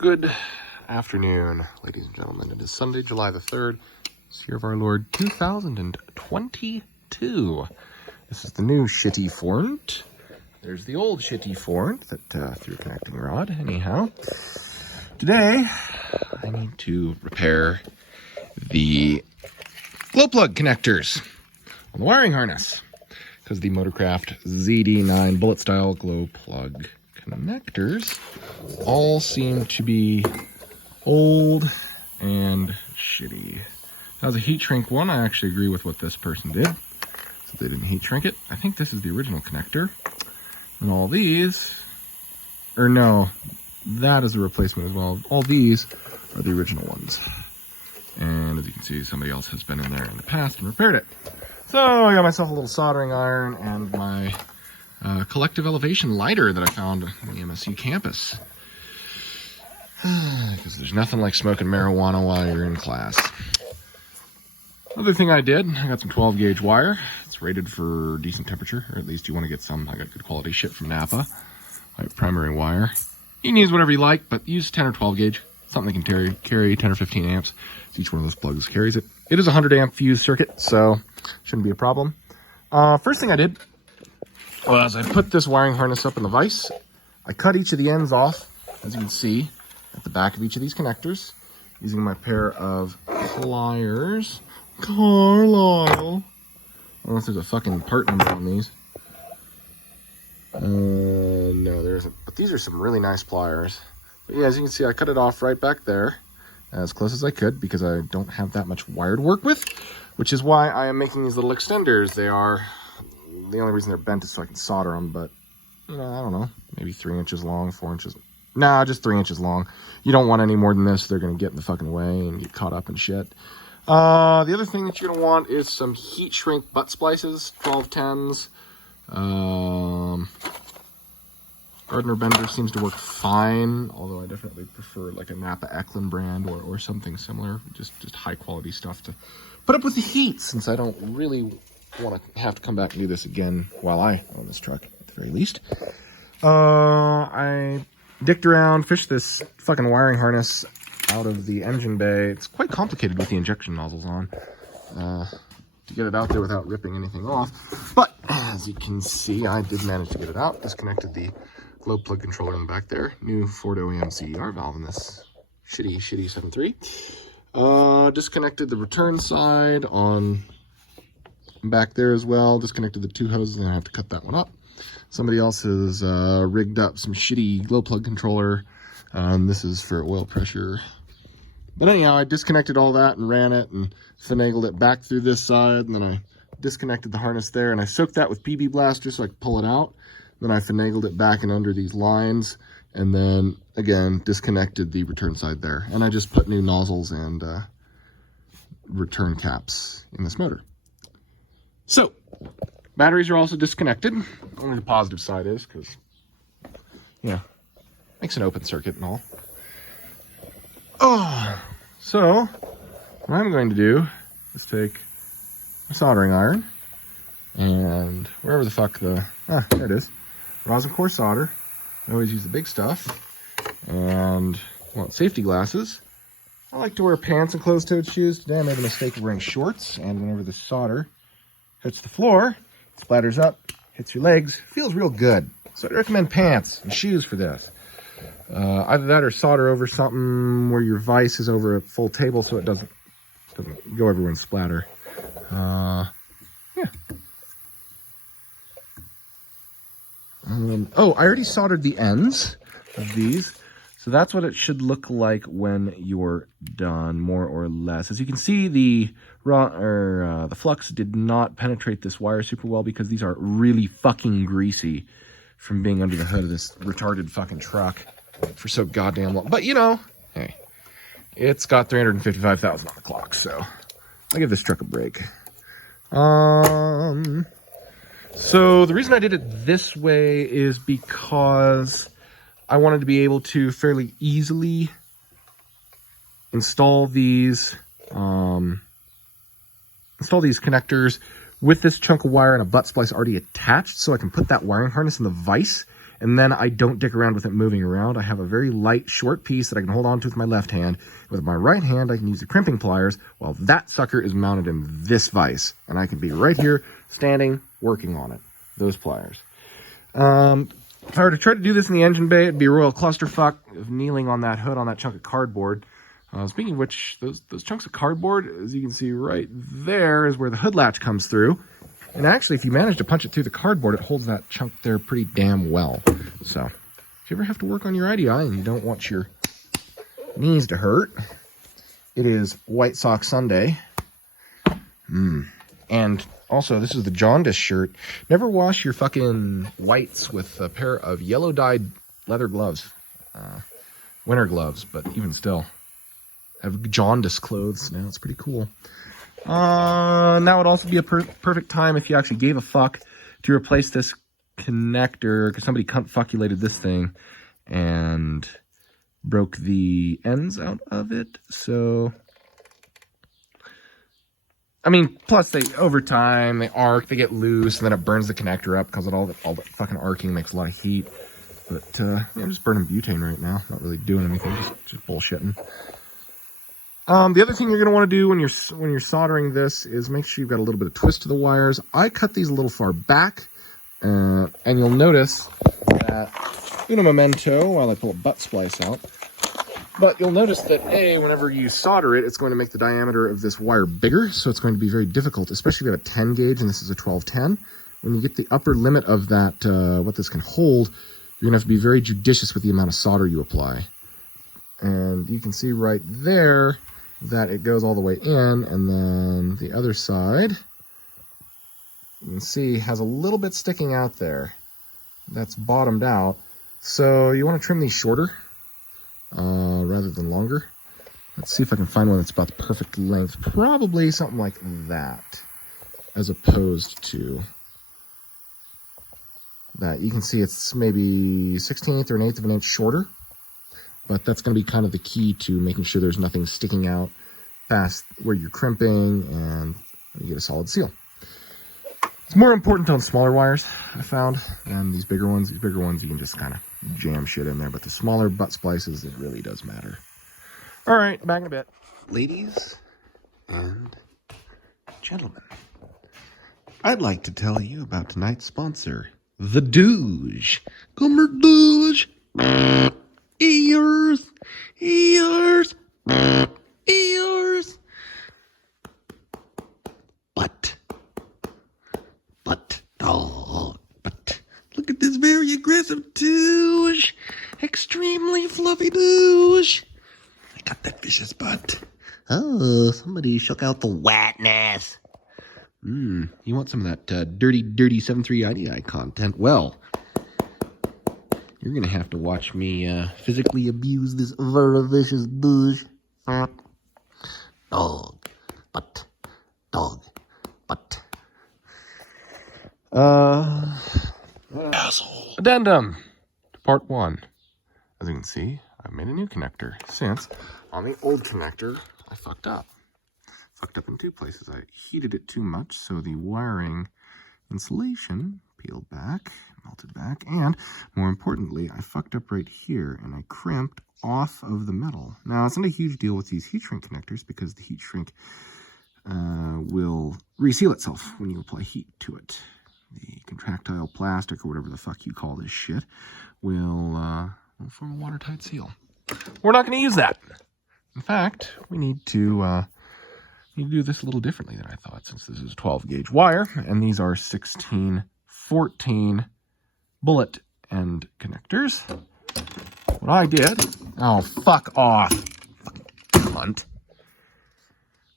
Good afternoon, ladies and gentlemen. It is Sunday, July the 3rd, this year of our Lord 2022. This is the new shitty Fort. There's the old shitty Fort that threw a connecting rod. Anyhow, today I need to repair the glow plug connectors on the wiring harness because the Motorcraft ZD9 bullet style glow plug connectors all seem to be old and shitty. That was a heat shrink one. I actually agree with what this person did. So they didn't heat shrink it. I think this is the original connector. And all these, or no, that is a replacement as well. All these are the original ones. And as you can see, somebody else has been in there in the past and repaired it. So I got myself a little soldering iron and my collective elevation lighter that I found on the MSU campus. Because there's nothing like smoking marijuana while you're in class. Other thing I did, I got some 12 gauge wire. It's rated for decent temperature, or at least you want to get some. I got good quality shit from Napa. I have primary wire. You can use whatever you like, but use 10 or 12 gauge. Something that can carry 10 or 15 amps. So each one of those plugs carries it. It is a 100 amp fuse circuit, so shouldn't be a problem. First thing I did was I put this wiring harness up in the vise. I cut each of the ends off, as you can see, at the back of each of these connectors, using my pair of pliers. Carlisle. I don't know if there's a fucking part number on these. No, there isn't. But these are some really nice pliers. But yeah, as you can see, I cut it off right back there, as close as I could, because I don't have that much wire to work with, which is why I am making these little extenders. They are, the only reason they're bent is so I can solder them, but, you know, I don't know, maybe 3 inches long, 4 inches. Nah, just 3 inches long. You don't want any more than this. They're going to get in the fucking way and get caught up in shit. The other thing that you're going to want is some heat shrink butt splices, 1210s. Gardner Bender seems to work fine, although I definitely prefer like a Napa Eklund brand or something similar. Just high quality stuff to put up with the heat, since I don't really want to have to come back and do this again while I own this truck, at the very least. I dicked around, fished this fucking wiring harness out of the engine bay. It's quite complicated with the injection nozzles on to get it out there without ripping anything off. But as you can see, I did manage to get it out. Disconnected the glow plug controller in the back there. New Ford OEM CER valve in this shitty 7.3. Disconnected the return side on back there as well. Disconnected the 2 hoses, and I have to cut that one up. Somebody else has rigged up some shitty glow plug controller. This is for oil pressure. But anyhow, I disconnected all that and ran it and finagled it back through this side. And then I disconnected the harness there, and I soaked that with PB Blaster so I could pull it out. Then I finagled it back and under these lines, and then again disconnected the return side there. And I just put new nozzles and return caps in this motor. So batteries are also disconnected. Only the positive side is, because, you know, makes an open circuit and all. So what I'm going to do is take a soldering iron and wherever the fuck there it is, rosin core solder. I always use the big stuff, and safety glasses. I like to wear pants and closed-toed shoes. Today I made the mistake of wearing shorts, and whenever the solder hits the floor, it splatters up, hits your legs, feels real good. So I recommend pants and shoes for this. Either that or solder over something where your vise is over a full table so it doesn't go everywhere and splatter. Yeah. I already soldered the ends of these. So that's what it should look like when you're done, more or less. As you can see, the flux did not penetrate this wire super well because these are really fucking greasy from being under the hood of this retarded fucking truck for so goddamn long. But you know, hey, it's got 355,000 on the clock, so I'll give this truck a break. So the reason I did it this way is because I wanted to be able to fairly easily install these connectors with this chunk of wire and a butt splice already attached, so I can put that wiring harness in the vise and then I don't dick around with it moving around. I have a very light, short piece that I can hold on to with my left hand. With my right hand, I can use the crimping pliers while that sucker is mounted in this vise. And I can be right here, standing, working on it. Those pliers. If I were to try to do this in the engine bay, it'd be a royal clusterfuck of kneeling on that hood on that chunk of cardboard. Speaking of which, those chunks of cardboard, as you can see right there, is where the hood latch comes through. And actually, if you manage to punch it through the cardboard, it holds that chunk there pretty damn well. So, if you ever have to work on your IDI and you don't want your knees to hurt, it is White Sox Sunday. And also, this is the jaundice shirt. Never wash your fucking whites with a pair of yellow dyed leather gloves. Winter gloves, but even still. I have jaundice clothes now. It's pretty cool. Now would also be a perfect time if you actually gave a fuck to replace this connector, because somebody cunt-fuckulated this thing and broke the ends out of it. So, I mean, plus over time, they arc, they get loose, and then it burns the connector up because all that fucking arcing makes a lot of heat. But, yeah, I'm just burning butane right now. Not really doing anything, just bullshitting. The other thing you're going to want to do when you're soldering this is make sure you've got a little bit of twist to the wires. I cut these a little far back, and you'll notice that, in a memento, while I pull a butt splice out, but you'll notice that, whenever you solder it, it's going to make the diameter of this wire bigger, so it's going to be very difficult, especially if you have a 10 gauge and this is a 1210. When you get the upper limit of that, what this can hold, you're going to have to be very judicious with the amount of solder you apply. And you can see right there that it goes all the way in, and then the other side, you can see, has a little bit sticking out there. That's bottomed out. So you want to trim these shorter rather than longer. Let's see if I can find one that's about the perfect length. Probably something like that, as opposed to that. You can see it's maybe 1/16 or 1/8 of an inch shorter. But that's going to be kind of the key to making sure there's nothing sticking out past where you're crimping and you get a solid seal. It's more important on smaller wires, I found, than these bigger ones. These bigger ones, you can just kind of jam shit in there. But the smaller butt splices, it really does matter. All right, back in a bit. Ladies and gentlemen, I'd like to tell you about tonight's sponsor, the Douche. Gomer Douche. Ears, ears, ears, dog, but look at this very aggressive douche, extremely fluffy douche. I got that vicious butt. Oh, somebody shook out the wetness. You want some of that dirty 7.3 IDI content? Well, you're going to have to watch me physically abuse this very vicious douche. Dog. Butt. Dog. Butt. Asshole. Addendum to part 1. As you can see, I've made a new connector since on the old connector I fucked up. Fucked up in 2 places. I heated it too much, so the wiring insulation peeled back, melted back, and more importantly, I fucked up right here and I crimped off of the metal. Now, it's not a huge deal with these heat shrink connectors because the heat shrink will reseal itself when you apply heat to it. The contractile plastic, or whatever the fuck you call this shit, will form a watertight seal. We're not going to use that. In fact, we need to do this a little differently than I thought, since this is a 12 gauge wire and these are 16-14 bullet end connectors. What I did, oh fuck off, fucking cunt.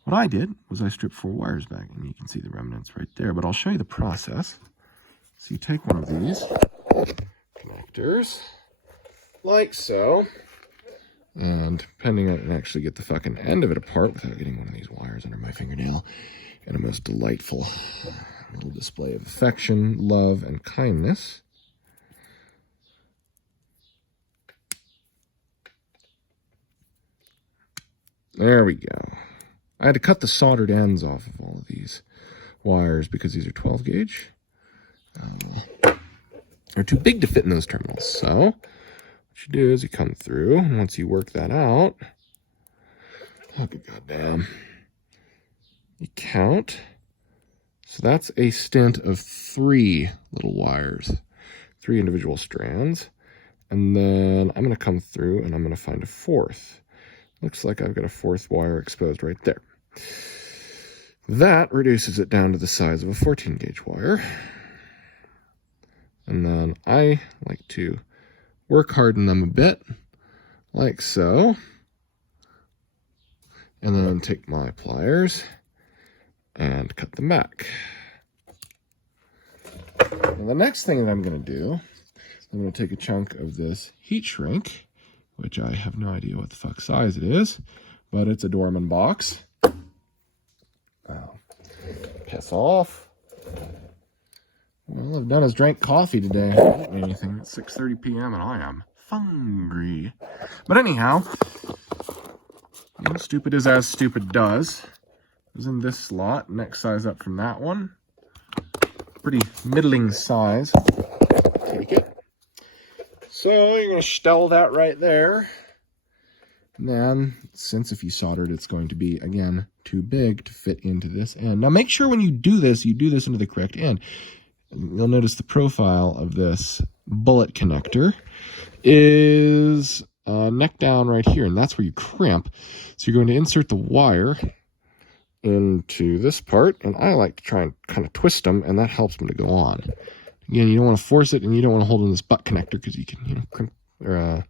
What I did was I stripped 4 wires back, and you can see the remnants right there, but I'll show you the process. So you take one of these connectors, like so, and depending on, and actually get the fucking end of it apart without getting one of these wires under my fingernail, and a most delightful little display of affection, love, and kindness. There we go. I had to cut the soldered ends off of all of these wires because these are 12 gauge. are too big to fit in those terminals. So what you do is you come through, and once you work that out, oh, good goddamn, you count. So that's a stint of 3 little wires, 3 individual strands. And then I'm going to come through and I'm going to find a 4th. Looks like I've got a 4th wire exposed right there. That reduces it down to the size of a 14 gauge wire. And then I like to work harden them a bit, like so. And then take my pliers and cut them back. And the next thing that I'm going to do, I'm going to take a chunk of this heat shrink, which I have no idea what the fuck size it is, but it's a Dorman box. Oh, piss off. All I've done is drank coffee today. I haven't eaten anything. It's 6:30 p.m. and I am hungry. But anyhow, you know, stupid is as stupid does. It was in this slot, next size up from that one. Pretty middling size. Take it. So you're going to shell that right there. And then, since if you soldered, it's going to be, again, too big to fit into this end. Now make sure when you do this into the correct end. You'll notice the profile of this bullet connector is neck down right here, and that's where you crimp. So you're going to insert the wire into this part, and I like to try and kind of twist them, and that helps them to go on. Again, you don't want to force it, and you don't want to hold on this butt connector because you can, you know, crimp or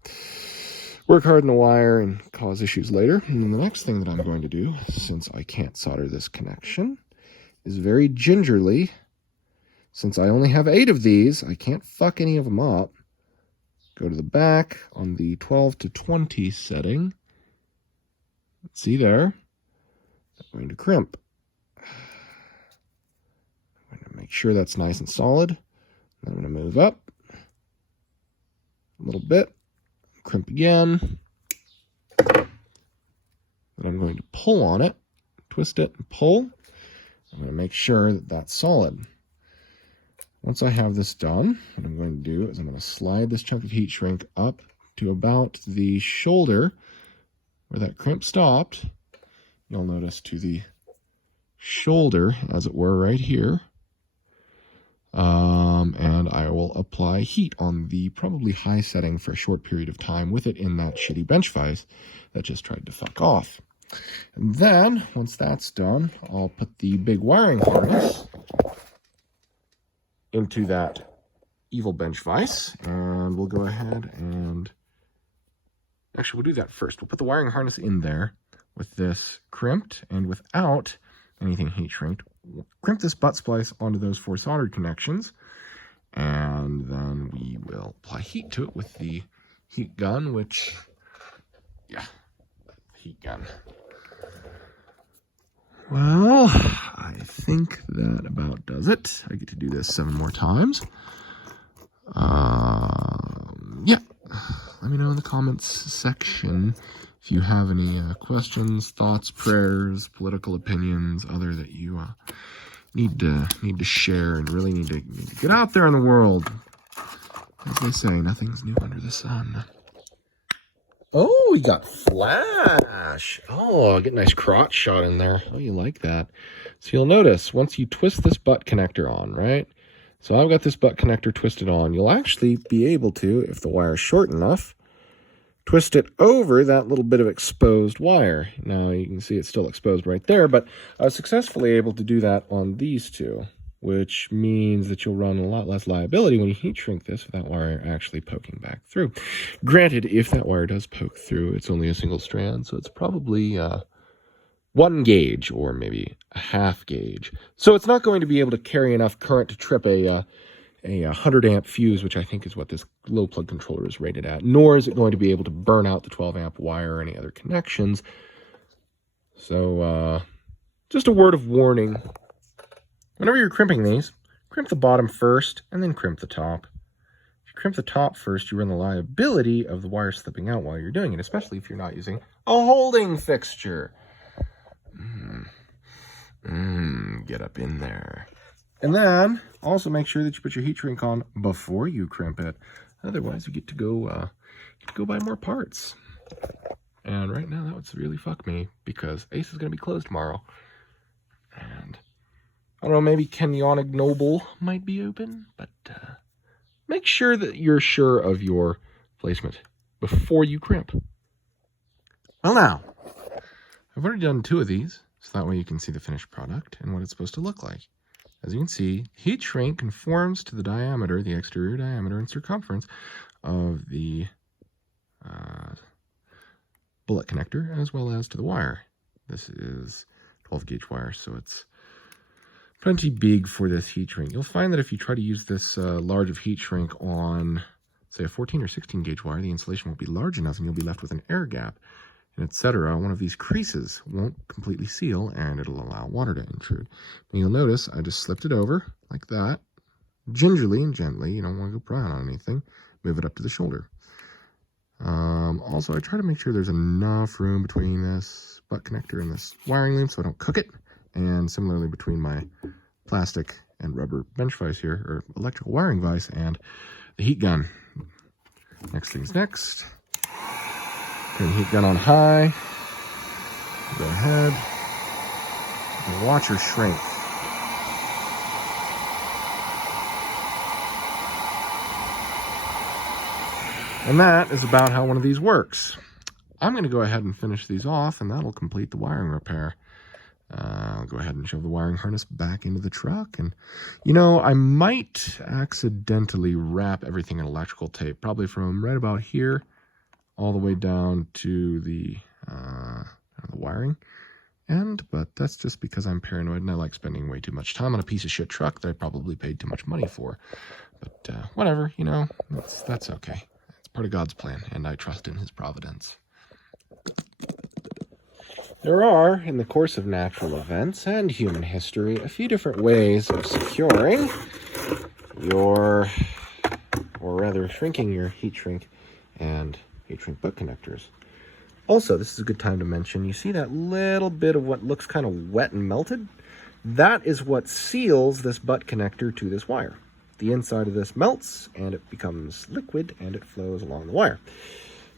work hard in the wire and cause issues later. And then the next thing that I'm going to do, since I can't solder this connection, is very gingerly, since I only have 8 of these, I can't fuck any of them up. Go to the back on the 12 to 20 setting. See there? I'm going to crimp. I'm going to make sure that's nice and solid. I'm going to move up a little bit, crimp again. Then I'm going to pull on it, twist it and pull. I'm going to make sure that that's solid. Once I have this done, what I'm going to do is I'm going to slide this chunk of heat shrink up to about the shoulder where that crimp stopped. You'll notice to the shoulder, as it were, right here. And I will apply heat on the probably high setting for a short period of time with it in that shitty bench vise that just tried to fuck off. And then, once that's done, I'll put the big wiring harness into that evil bench vise, and we'll go ahead and... Actually, we'll do that first. We'll put the wiring harness in there with this crimped and without anything heat shrinked. We'll crimp this butt splice onto those 4 soldered connections, and then we will apply heat to it with the heat gun, which, yeah, heat gun. Well, I think that about does it. I get to do this 7 more times. Yeah, let me know in the comments section if you have any questions, thoughts, prayers, political opinions, other that you need to share and really need to get out there in the world. As they say, nothing's new under the sun. Oh, we got flash. Oh, get a nice crotch shot in there. Oh, you like that. So you'll notice once you twist this butt connector on, right? So I've got this butt connector twisted on. You'll actually be able to, if the wire is short enough, twist it over that little bit of exposed wire. Now you can see it's still exposed right there, but I was successfully able to do that on these 2, which means that you'll run a lot less liability when you heat shrink this with that wire actually poking back through. Granted, if that wire does poke through, it's only a single strand, so it's probably 1 gauge or maybe a half gauge. So it's not going to be able to carry enough current to trip a 100 amp fuse, which I think is what this glow plug controller is rated at, nor is it going to be able to burn out the 12 amp wire or any other connections. So just a word of warning. Whenever you're crimping these, crimp the bottom first and then crimp the top. If you crimp the top first, you run the liability of the wire slipping out while you're doing it, especially if you're not using a holding fixture. Get up in there. And then also make sure that you put your heat shrink on before you crimp it. Otherwise, you get to go buy more parts. And right now, that would severely fuck me because Ace is going to be closed tomorrow. And I don't know, maybe Kenyonig Noble might be open, but make sure that you're sure of your placement before you crimp. Well, now, I've already done 2 of these, so that way you can see the finished product and what it's supposed to look like. As you can see, heat shrink conforms to the diameter, the exterior diameter and circumference of the bullet connector, as well as to the wire. This is 12 gauge wire, so it's plenty big for this heat shrink. You'll find that if you try to use this large of heat shrink on, say, a 14 or 16 gauge wire, the insulation won't be large enough and you'll be left with an air gap, and etc. One of these creases won't completely seal and it'll allow water to intrude. And you'll notice I just slipped it over like that, gingerly and gently. You don't want to go prying on anything. Move it up to the shoulder. Also, I try to make sure there's enough room between this butt connector and this wiring loom so I don't cook it. And similarly between my plastic and rubber bench vise here, or electrical wiring vise, and the heat gun. Next thing's next. Turn the heat gun on high. Go ahead and watch her shrink. And that is about how one of these works. I'm going to go ahead and finish these off, and that'll complete the wiring repair. I'll go ahead and shove the wiring harness back into the truck. And, you know, I might accidentally wrap everything in electrical tape, probably from right about here all the way down to the wiring end. But that's just because I'm paranoid and I like spending way too much time on a piece of shit truck that I probably paid too much money for. But whatever, you know, that's okay. It's part of God's plan, and I trust in his providence. There are, in the course of natural events and human history, a few different ways of securing your, or rather shrinking your heat shrink and heat shrink butt connectors. Also, this is a good time to mention, you see that little bit of what looks kind of wet and melted? That is what seals this butt connector to this wire. The inside of this melts and it becomes liquid and it flows along the wire.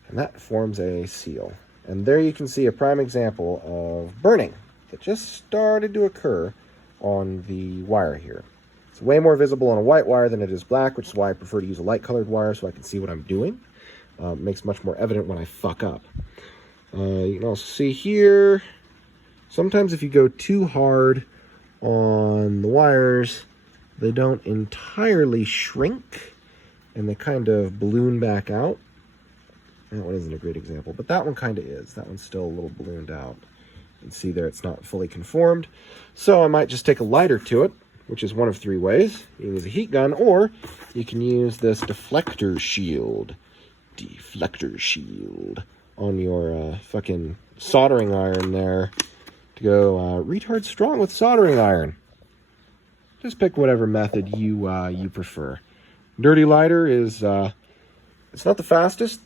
And that forms a seal. And there you can see a prime example of burning that just started to occur on the wire here. It's way more visible on a white wire than it is black, which is why I prefer to use a light colored wire so I can see what I'm doing. It makes much more evident when I fuck up. You can also see here, sometimes if you go too hard on the wires, they don't entirely shrink and they kind of balloon back out. That one isn't a great example, but that one kind of is. That one's still a little ballooned out. You can see there it's not fully conformed. So I might just take a lighter to it, which is one of 3 ways. You can use a heat gun, or you can use this deflector shield. Deflector shield on your fucking soldering iron there to go retard strong with soldering iron. Just pick whatever method you prefer. Dirty lighter is, it's not the fastest.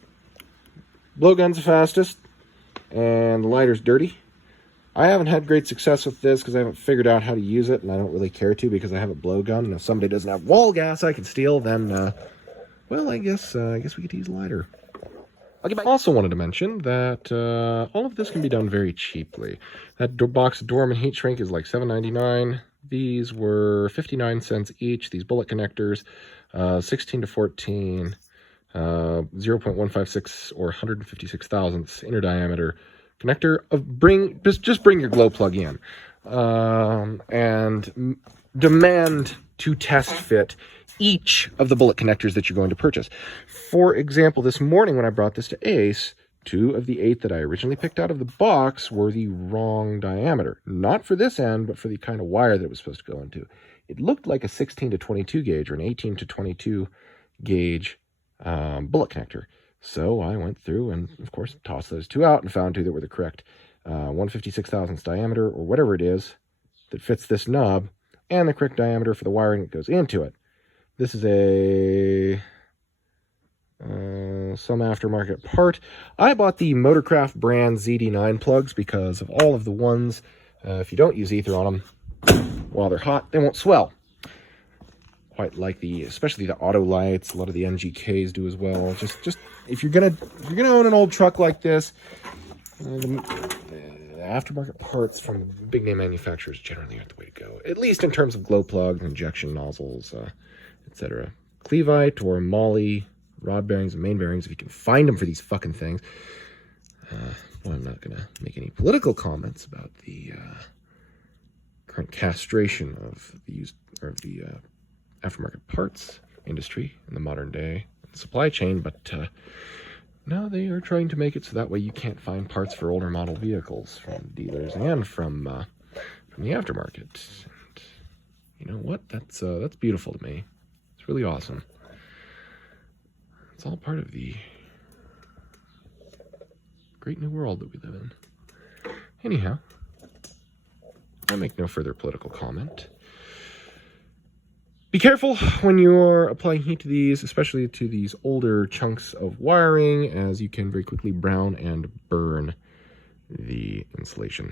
Blowgun's the fastest, and the lighter's dirty. I haven't had great success with this because I haven't figured out how to use it, and I don't really care to because I have a blowgun. And if somebody doesn't have wall gas I can steal, then, well, I guess we could use a lighter. I also wanted to mention that all of this can be done very cheaply. That box of Dorman heat shrink is like $7.99. These were 59 cents each. These bullet connectors, 16 to 14. 0.156 or 156 thousandths inner diameter connector of just bring your glow plug in and demand to test fit each of the bullet connectors that you're going to purchase. For example, this morning when I brought this to Ace, 2 of the 8 that I originally picked out of the box were the wrong diameter. Not for this end, but for the kind of wire that it was supposed to go into. It looked like a 16 to 22 gauge or an 18 to 22 gauge bullet connector. So I went through and, of course, tossed those 2 out and found 2 that were the correct 156 thousandths diameter or whatever it is that fits this knob and the correct diameter for the wiring that goes into it. This is a some aftermarket part. I bought the Motorcraft brand ZD9 plugs because of all of the ones, if you don't use ether on them while they're hot, they won't swell. quite like especially the auto lights. A lot of the NGKs do as well. Just if you're gonna own an old truck like this, the aftermarket parts from big name manufacturers generally aren't the way to go. At least in terms of glow plugs, injection nozzles, etc. Clevite or Moly rod bearings and main bearings, if you can find them for these fucking things. Well, I'm not gonna make any political comments about the current castration of the aftermarket parts industry in the modern day supply chain, but now they are trying to make it so that way you can't find parts for older model vehicles from dealers and from the aftermarket. And you know what? That's beautiful to me. It's really awesome. It's all part of the great new world that we live in. Anyhow, I make no further political comment. Be careful when you're applying heat to these, especially to these older chunks of wiring, as you can very quickly brown and burn the insulation.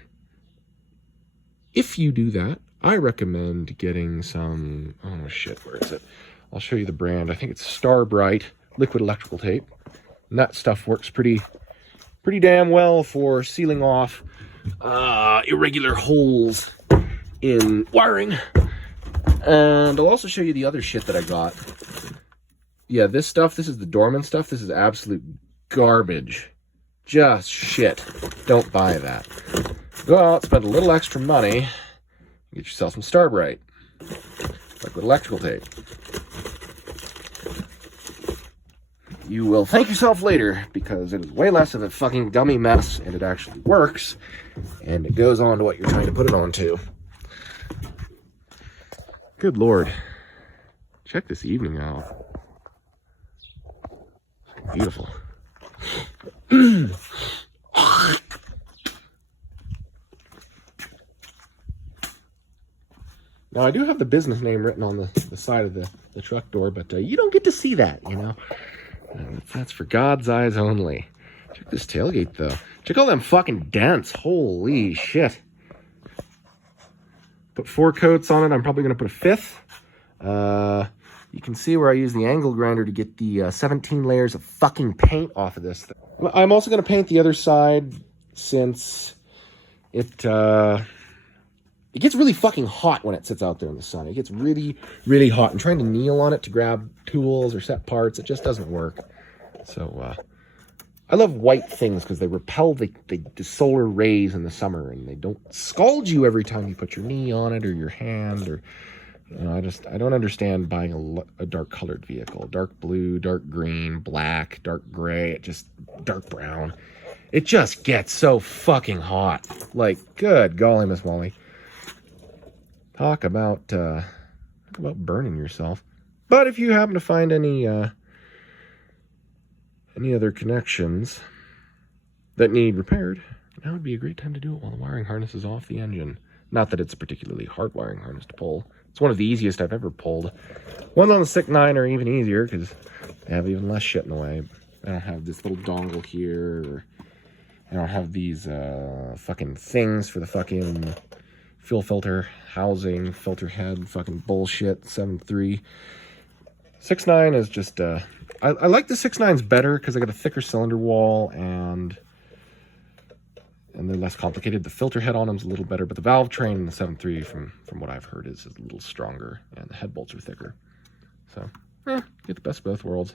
If you do that, I recommend getting some, oh shit, where is it? I'll show you the brand. I think it's Star Bright liquid electrical tape. And that stuff works pretty damn well for sealing off irregular holes in wiring. And I'll also show you the other shit that I got. Yeah, this stuff, this is the Dorman stuff. This is absolute garbage. Just shit. Don't buy that. Go out, spend a little extra money, get yourself some Star Bright liquid electrical tape. You will thank yourself later, because it is way less of a fucking gummy mess, and it actually works, and it goes on to what you're trying to put it onto. Good Lord. Check this evening out. Beautiful. Now, I do have the business name written on the side of the truck door, but you don't get to see that, you know? That's for God's eyes only. Check this tailgate, though. Check all them fucking dents. Holy shit. Put 4 coats on it. I'm probably going to put a 5th. You can see where I use the angle grinder to get the 17 layers of fucking paint off of this thing. I'm also going to paint the other side, since it gets really fucking hot when it sits out there in the sun. It gets really, really hot. And trying to kneel on it to grab tools or set parts, it just doesn't work. So, I love white things because they repel the solar rays in the summer, and they don't scald you every time you put your knee on it or your hand, or, you know, I don't understand buying a dark colored vehicle. Dark blue, dark green, black, dark gray, dark brown. It just gets so fucking hot. Like, good golly, Miss Wally. Talk about burning yourself. But if you happen to find any other connections that need repaired, now would be a great time to do it while the wiring harness is off the engine. Not that it's a particularly hard wiring harness to pull. It's one of the easiest I've ever pulled. Ones on the SICK 9 are even easier because they have even less shit in the way. I don't have this little dongle here, or I don't have these fucking things for the fucking fuel filter housing, filter head, fucking bullshit, 7.3. 6.9 is just, I like the 6.9s better because I got a thicker cylinder wall, and they're less complicated. The filter head on them is a little better, but the valve train in the 7.3, from what I've heard, is a little stronger, and the head bolts are thicker. So, get the best of both worlds.